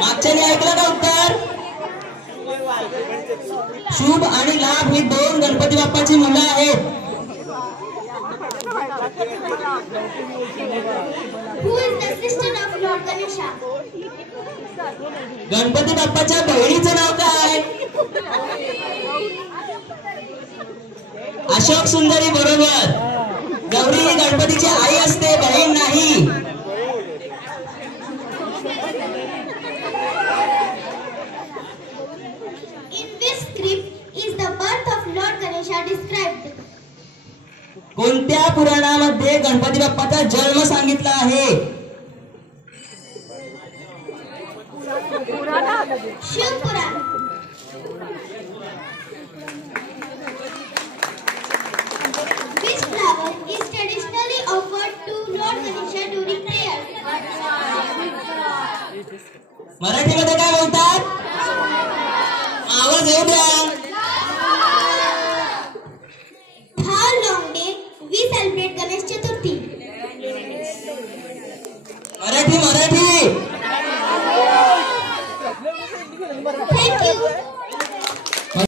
मागच्याने ऐकलं का उत्तर? शुभ आणि लाभ ही दोन गणपती बाप्पाची मुलं आहेत. Who is the sister of Lord Ganesha? Ganpati बाप्पाच्या बहिणीचं नाव काय? अशोक सुंदरी. बरोबर. गौरी ही गणपतीची आई असते, बहीण नाही. In which script is the birth of Lord Ganesha described? कोणत्या पुराणामध्ये गणपती बाप्पाचा जन्म सांगितला आहे? शिव पुराण. Which flower is traditionally offered to Lord Ganesha during prayer? मराठीमध्ये काय बोलतात? आवाज येऊ द्या. How long day we celebrate Ganesh Chaturthi?